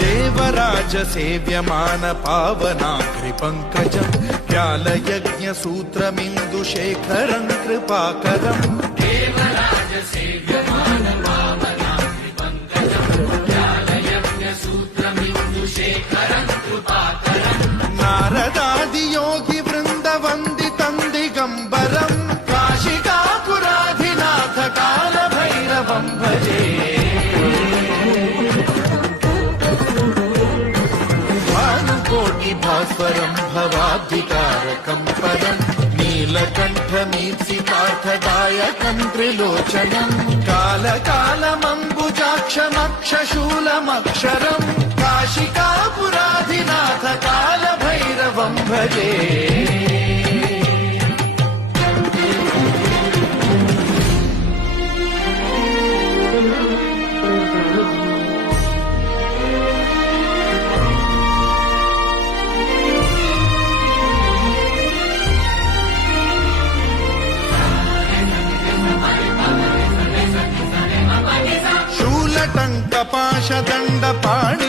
देवराज सेव्यमान पावनाग्रिपङ्कजम् व्यालयज्ञसूत्रमिन्दुशेखरम् कृपाकरम् देवराज सेव्यमान पावनाग्रिपङ्कजम् व्यालयज्ञसूत्रमिन्दुशेखरम् कृपाकरम् नारदादियोगि वृन्दवन्दितम् दिगम्बरम् काशिकापुराधिनाथ कालभैरवम् भजे भास्वरम् भवाब्धिकारकम् परम् नीलकण्ठमीप्सितार्थदायकम् त्रिलोचनम् कालकालमम्बुजाक्षमक्षशूलमक्षरम् काशिकापुराधिनाथ कालभैरवम् भजे शूलटङ्कपाशदण्डपाणि